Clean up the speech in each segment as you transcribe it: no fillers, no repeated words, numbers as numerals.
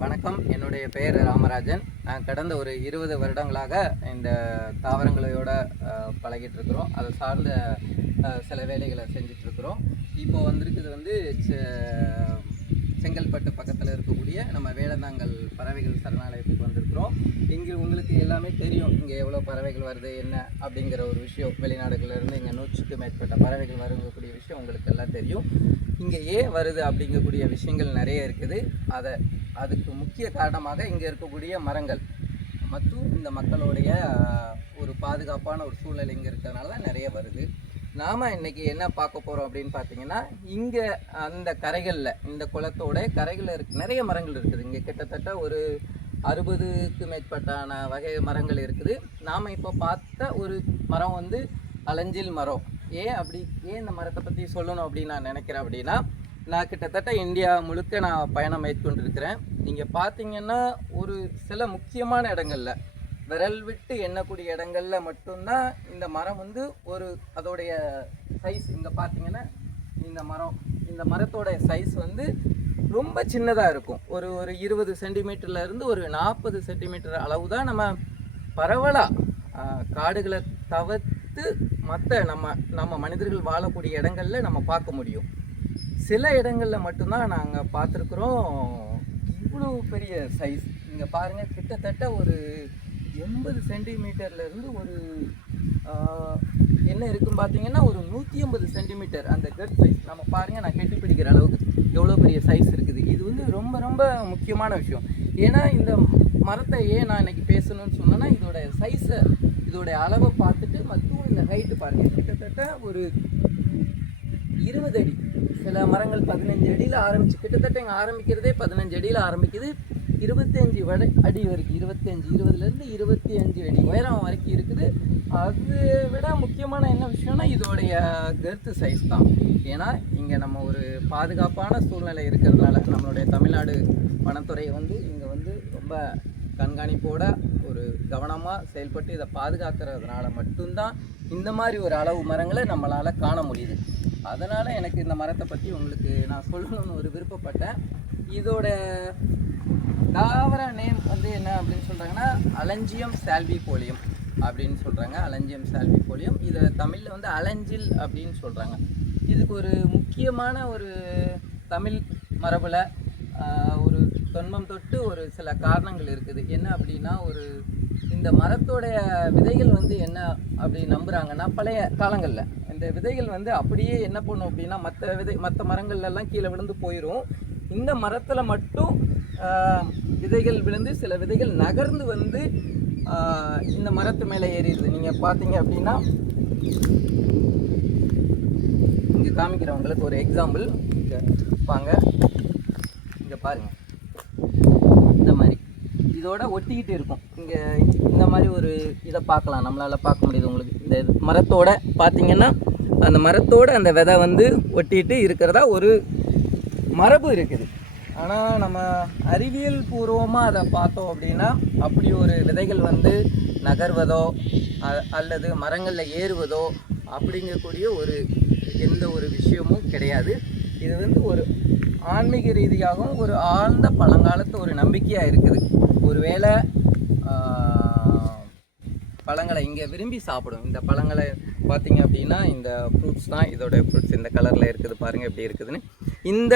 வணக்கம். என்னுடைய பெயர் ராமராஜன். நான் கடந்த ஒரு 20 வருடங்களாக இந்த தாவரங்களோட பழகிட்டு இருக்கிறோம். அதை சார்ந்த சில வேலைகளை செஞ்சிட்ருக்குறோம். இப்போ வந்திருக்குது வந்து செங்கல்பட்டு பக்கத்தில் இருக்கக்கூடிய நம்ம வேடந்தாங்கல் பறவைகள் சரணாலயத்துக்கு வந்திருக்கிறோம். இங்கே உங்களுக்கு எல்லாமே தெரியும், இங்கே எவ்வளோ பறவைகள் வருது என்ன அப்படிங்கிற ஒரு விஷயம். வெளிநாடுகளிலிருந்து இங்கே 100க்கும் மேற்பட்ட பறவைகள் வருங்கக்கூடிய விஷயம் உங்களுக்கு எல்லாம் தெரியும். இங்கே ஏன் வருது அப்படிங்கக்கூடிய விஷயங்கள் நிறைய இருக்குது. அதுக்கு முக்கிய காரணமாக இங்கே இருக்கக்கூடிய மரங்கள் மற்றும் இந்த மக்களுடைய ஒரு பாதுகாப்பான ஒரு சூழ்நிலை இங்கே இருக்கிறதுனால தான் நிறைய வருது. நாம் இன்றைக்கி என்ன பார்க்க போகிறோம் அப்படின்னு பார்த்தீங்கன்னா, இங்கே அந்த கரைகளில், இந்த குளத்தோட கரைகளில் நிறைய மரங்கள் இருக்குது. இங்கே கிட்டத்தட்ட ஒரு 60க்கு மேற்பட்டான வகை மரங்கள் இருக்குது. நாம் இப்போ பார்த்த ஒரு மரம் வந்து அலஞ்சில் மரம். ஏன் இந்த மரத்தை பற்றி சொல்லணும் அப்படின்னு நான் நினைக்கிறேன் அப்படின்னா, நான் கிட்டத்தட்ட இந்தியா முழுக்க நான் பயணம் மேற்கொண்டிருக்கிறேன். நீங்கள் பார்த்தீங்கன்னா ஒரு சில முக்கியமான இடங்களில், விரல் விட்டு எண்ணக்கூடிய இடங்களில் மட்டும்தான் இந்த மரம் வந்து அதோடைய சைஸ். இங்கே பார்த்தீங்கன்னா இந்த மரத்தோட சைஸ் வந்து ரொம்ப சின்னதாக இருக்கும். ஒரு 20 சென்டிமீட்டர்லேருந்து ஒரு 40 சென்டிமீட்டர் அளவு தான் நம்ம பரவலாக காடுகளை தவிர்த்து மற்ற நம்ம மனிதர்கள் வாழக்கூடிய இடங்களில் நம்ம பார்க்க முடியும். சில இடங்களில் மட்டும்தான் நாங்கள் பார்த்துருக்குறோம் இவ்வளோ பெரிய சைஸ். இங்கே பாருங்கள், கிட்டத்தட்ட ஒரு 80 சென்டிமீட்டர்லேருந்து என்ன இருக்குன்னு பார்த்தீங்கன்னா ஒரு 150 சென்டிமீட்டர் அந்த கட் சைஸ். நம்ம பாருங்கள், நான் கெட்டி பிடிக்கிற அளவுக்கு எவ்வளோ பெரிய சைஸ் இருக்குது. இது வந்து ரொம்ப ரொம்ப முக்கியமான விஷயம். ஏன்னா இந்த மரத்தை ஏன் நான் இன்றைக்கி பேசணும்னு சொன்னேன்னா, இதோடைய அளவை பார்த்துட்டு மற்றும் இந்த ஹைட்டு பாருங்கள், கிட்டத்தட்ட ஒரு 20 அடி. சில மரங்கள் 15 அடியில் ஆரம்பிச்சு, கிட்டத்தட்ட இங்கே ஆரம்பிக்கிறதே 15 அடியில் ஆரம்பிக்குது. 25 அடி வரைக்கும், 20லேருந்து 25 அடி உயரம் வரைக்கும் இருக்குது. அதை விட முக்கியமான என்ன விஷயம்னா இதோடைய கர்த்து சைஸ் தான். ஏன்னா இங்கே நம்ம ஒரு பாதுகாப்பான சூழ்நிலை இருக்கிறதுனால நம்மளுடைய தமிழ்நாடு வனத்துறை வந்து இங்கே வந்து ரொம்ப கண்காணிப்போட ஒரு கவனமாக செயல்பட்டு இதை பாதுகாக்கிறதுனால மட்டும்தான் இந்த மாதிரி ஒரு அளவு மரங்களை நம்மளால் காண முடியுது. அதனால் எனக்கு இந்த மரத்தை பற்றி உங்களுக்கு நான் சொல்லணும்னு ஒரு விருப்பப்பட்டேன். இதோட தாவர நேம் வந்து என்ன அப்படின்னு சொல்கிறாங்கன்னா, அலஞ்சியம் சால்விஃபோலியம் அப்படின்னு சொல்கிறாங்க. அலஞ்சியம் சால்விஃபோலியம், இதை தமிழில் வந்து அலஞ்சில் அப்படின்னு சொல்கிறாங்க. இதுக்கு ஒரு முக்கியமான ஒரு தமிழ் மரபில் ஒரு தொன்மம் தொட்டு ஒரு சில காரணங்கள் இருக்குது. என்ன அப்படின்னா, இந்த மரத்தோடைய விதைகள் வந்து என்ன அப்படி நம்புகிறாங்கன்னா, பழைய காலங்களில் இந்த விதைகள் வந்து அப்படியே என்ன பண்ணும் அப்படின்னா, மற்ற மரங்கள்லாம் கீழே விழுந்து போயிடும். இந்த மரத்தில் மட்டும் விதைகள் விழுந்து சில விதைகள் நகர்ந்து வந்து இந்த மரத்து மேலே ஏறிடுது. நீங்கள் பார்த்தீங்க அப்படின்னா, இங்கே காமிக்கிறவங்களுக்கு ஒரு எக்ஸாம்பிள் இங்கே வாங்க, இங்கே பாருங்கள், இந்த மாதிரி இதோட ஒட்டிக்கிட்டு இருக்கும். இங்கே இந்த மாதிரி ஒரு இதை பார்க்கலாம், நம்மளால் பார்க்க முடியுது உங்களுக்கு. இந்த மரத்தோட பார்த்தீங்கன்னா, அந்த மரத்தோட அந்த விதை வந்து ஒட்டிகிட்டு இருக்கிறதா ஒரு மரபு இருக்குது. ஆனால் நம்ம அறிவியல் பூர்வமாக அதை பார்த்தோம் அப்படின்னா, அப்படி ஒரு விதைகள் வந்து நகர்வதோ அல்லது மரங்களில் ஏறுவதோ அப்படிங்கக்கூடிய எந்த ஒரு விஷயமும் கிடையாது. இது வந்து ஒரு ஆன்மீக ரீதியாகவும் ஒரு ஆழ்ந்த பழங்காலத்து ஒரு நம்பிக்கையாக இருக்குது. ஒருவேளை பழங்களை இங்கே விரும்பி சாப்பிடும். இந்த பழங்களை பார்த்திங்க அப்படின்னா, இந்த ஃப்ரூட்ஸ் தான், இதோட ஃப்ரூட்ஸ் இந்த கலரில் இருக்குது பாருங்கள் எப்படி இருக்குதுன்னு. இந்த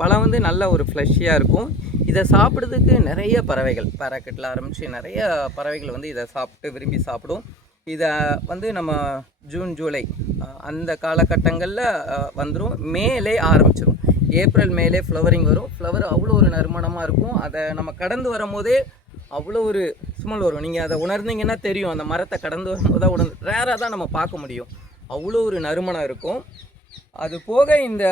பழம் வந்து நல்ல ஒரு ஃப்ளஷியாக இருக்கும். இதை சாப்பிட்றதுக்கு நிறைய பறவைகள், பேராக்கெட்டில் ஆரம்பித்து நிறைய பறவைகள் வந்து இதை விரும்பி சாப்பிடும். இதை வந்து நம்ம ஜூன் ஜூலை அந்த காலகட்டங்களில் வந்துடும். மேலே ஆரம்பிச்சிடும். ஏப்ரல் மேலே ஃப்ளவரிங் வரும். ஃப்ளவர் அவ்வளோ ஒரு நறுமணமாக இருக்கும். அதை நம்ம கடந்து வரும்போதே அவ்வளோ ஒரு ஸ்மெல் வரும். நீங்கள் அதை உணர்ந்தீங்கன்னா தெரியும், அந்த மரத்தை கடந்து வரும்போது தான் ரேராக தான் நம்ம பார்க்க முடியும். அவ்வளோ ஒரு நறுமணம் இருக்கும். அது போக இந்த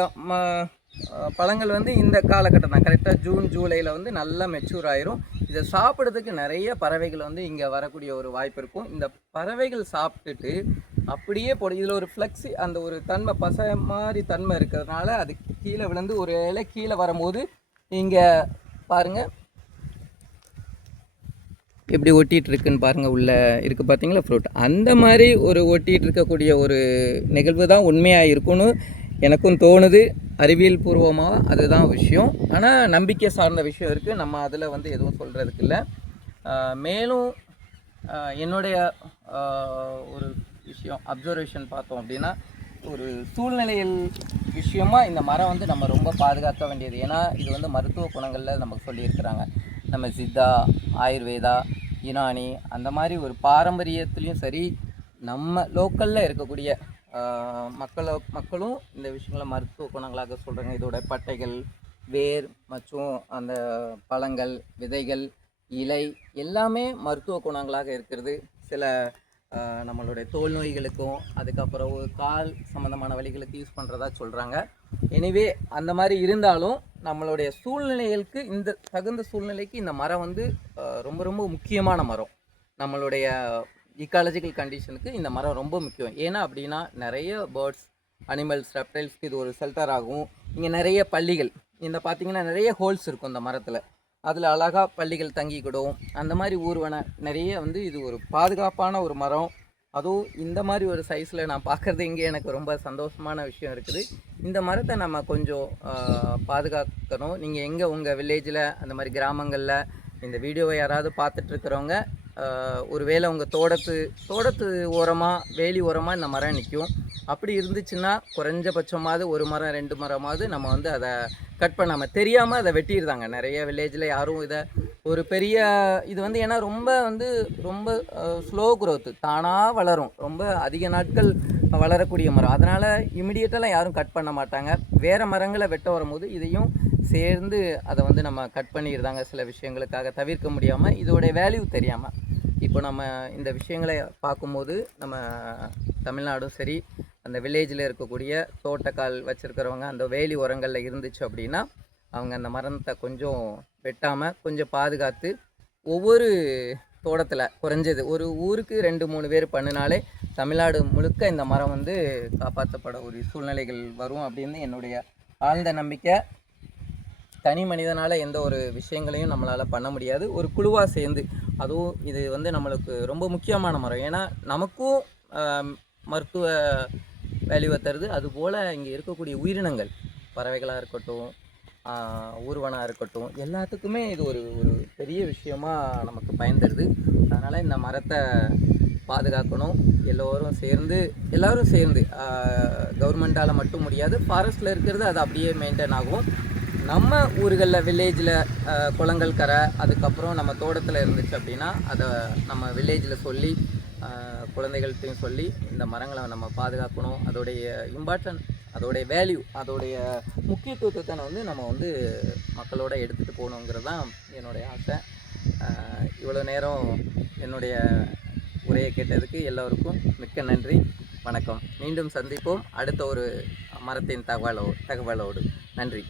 பழங்கள் வந்து இந்த காலகட்டம் தான், கரெக்டாக ஜூன் ஜூலையில் வந்து நல்லா மெச்சூர் ஆயிரும். இதை சாப்பிட்றதுக்கு நிறைய பறவைகள் வந்து இங்கே வரக்கூடிய ஒரு வாய்ப்பு இருக்கும். இந்த பறவைகள் சாப்பிட்டுட்டு அப்படியே இதில் ஒரு ஃப்ளெக்ஸி, அந்த ஒரு தன்மை, பசை மாதிரி தன்மை இருக்கிறதுனால அது கீழே விழுந்து ஒரு இலை கீழே வரும்போது இங்கே பாருங்கள் எப்படி ஒட்டிகிட்டு இருக்குன்னு பாருங்கள். உள்ளே இருக்குது பார்த்தீங்களா ஃப்ரூட். அந்த மாதிரி ஒட்டிகிட்டு இருக்கக்கூடிய ஒரு நிகழ்வு தான் உண்மையாக இருக்குன்னு எனக்கும் தோணுது. அறிவியல் பூர்வமாக அதுதான் விஷயம். ஆனால் நம்பிக்கை சார்ந்த விஷயம் இருக்குது, நம்ம அதில் வந்து எதுவும் சொல்கிறதுக்கு இல்லை. மேலும் என்னுடைய ஒரு விஷயம் அப்சர்வேஷன் பார்த்தோம் அப்படின்னா, ஒரு சூழ்நிலையில் விஷயமாக இந்த மரம் வந்து நம்ம ரொம்ப பாதுகாக்க வேண்டியது. ஏன்னா இது வந்து மருத்துவ குணங்களில் நமக்கு சொல்லியிருக்கிறாங்க. நம்ம சித்தா, ஆயுர்வேதா, யுனானி அந்த மாதிரி ஒரு பாரம்பரியத்துலேயும் சரி, நம்ம லோக்கலில் இருக்கக்கூடிய மக்களும் இந்த விஷயங்களை மருத்துவ குணங்களாக சொல்கிறாங்க. இதோட பட்டைகள், வேர் மற்றும் அந்த பழங்கள், விதைகள், இலை எல்லாமே மருத்துவ குணங்களாக இருக்கிறது. சில நம்மளுடைய தோல் நோய்களுக்கும் அதுக்கப்புறம் கால் சம்மந்தமான வலிகளுக்கு யூஸ் பண்ணுறதா சொல்கிறாங்க. எனிவே அந்த மாதிரி இருந்தாலும் நம்மளுடைய சூழ்நிலைகளுக்கு இந்த தகுந்த சூழ்நிலைக்கு இந்த மரம் வந்து ரொம்ப ரொம்ப முக்கியமான மரம். நம்மளுடைய ஈக்காலஜிக்கல் கண்டிஷனுக்கு இந்த மரம் ரொம்ப முக்கியம். ஏன்னா அப்படின்னா நிறைய பேர்ட்ஸ், அனிமல்ஸ், ரெப்டைல்ஸ்க்கு இது ஒரு ஷெல்டர் ஆகும். இங்கே நிறைய பள்ளிகள், இந்த பார்த்திங்கன்னா நிறைய ஹோல்ஸ் இருக்கும் இந்த மரத்தில், அதில் அழகாக பள்ளிகள் தங்கிக்கிடும். அந்த மாதிரி ஊர்வன நிறைய வந்து இது ஒரு பாதுகாப்பான ஒரு மரம். அதுவும் இந்த மாதிரி ஒரு சைஸில் நான் பார்க்குறது இங்கே எனக்கு ரொம்ப சந்தோஷமான விஷயம் இருக்குது. இந்த மரத்தை நம்ம கொஞ்சம் பாதுகாக்கணும். நீங்கள் எங்கே உங்கள் வில்லேஜில் அந்த மாதிரி கிராமங்களில் இந்த வீடியோவை யாராவது பார்த்துட்ருக்கிறவங்க, ஒரு வேளை உங்கள் தோட்டத்து ஓரமாக, வேலி ஓரமாக இந்த மரம் நிற்கும். அப்படி இருந்துச்சுன்னா குறைஞ்சபட்சமாவது ஒரு மரம் 2 மரமாவது நம்ம வந்து அதை கட் பண்ணாமல் தெரியாமல் அதை வெட்டிடுறாங்க. நிறைய வில்லேஜில் யாரும் இதை ஒரு பெரிய இது வந்து ஏன்னா ரொம்ப ஸ்லோ க்ரோத்து, தானாக வளரும், ரொம்ப அதிக நாட்கள் வளரக்கூடிய மரம். அதனால் இமிடியேட்டெல்லாம் யாரும் கட் பண்ண மாட்டாங்க. வேறு மரங்களை வெட்ட வரும்போது இதையும் சேர்ந்து அதை வந்து நம்ம கட் பண்ணிடுறாங்க சில விஷயங்களுக்காக, தவிர்க்க முடியாமல், இதோடைய வேல்யூ தெரியாமல். இப்போ நம்ம இந்த விஷயங்களை பார்க்கும்போது நம்ம தமிழ்நாடும் சரி, அந்த வில்லேஜில் இருக்கக்கூடிய தோட்டக்கால் வச்சுருக்கிறவங்க அந்த வேலி உரங்களில் இருந்துச்சு அப்படின்னா அவங்க அந்த மரத்தை கொஞ்சம் வெட்டாமல் கொஞ்சம் பாதுகாத்து, ஒவ்வொரு தோட்டத்தில் குறைஞ்சது ஒரு ஊருக்கு 2-3 பேர் பண்ணினாலே தமிழ்நாடு முழுக்க இந்த மரம் வந்து காப்பாற்றப்பட ஒரு சூழ்நிலைகள் வரும் அப்படின்னு என்னுடைய ஆழ்ந்த நம்பிக்கை. தனி மனிதனால் எந்த ஒரு விஷயங்களையும் நம்மளால் பண்ண முடியாது. ஒரு குழுவாக சேர்ந்து, அதுவும் இது வந்து நம்மளுக்கு ரொம்ப முக்கியமான மரம். ஏன்னா நமக்கும் மருத்துவ வேல்யூவை தருது. அதுபோல் இங்கே இருக்கக்கூடிய உயிரினங்கள், பறவைகளாக இருக்கட்டும், ஊர்வனாக இருக்கட்டும், எல்லாத்துக்குமே இது ஒரு பெரிய விஷயமாக நமக்கு பயன் தருது. அதனால் இந்த மரத்தை பாதுகாக்கணும். எல்லோரும் சேர்ந்து கவர்மெண்ட்டால் மட்டும் முடியாது. ஃபாரஸ்ட்டில் இருக்கிறது அது அப்படியே மெயின்டைன் ஆகும். நம்ம ஊர்களில் வில்லேஜில் குளங்கள், கரை, அதுக்கப்புறம் நம்ம தோட்டத்தில் இருந்துச்சு அப்படின்னா அதை நம்ம வில்லேஜில் சொல்லி குழந்தைகள்கிட்டையும் சொல்லி இந்த மரங்களை நம்ம பாதுகாக்கணும். அதோடைய இம்பார்ட்டன்ட், அதோடைய வேல்யூ, அதோடைய முக்கியத்துவத்தை வந்து நம்ம வந்து மக்களோட எடுத்துகிட்டு போகணுங்கிறது தான் என்னுடைய ஆசை. இவ்வளோ நேரம் என்னுடைய உரையை கேட்டதுக்கு எல்லோருக்கும் மிக்க நன்றி. வணக்கம். மீண்டும் சந்திப்போம் அடுத்த ஒரு மரத்தின் தகவலோடு. நன்றி.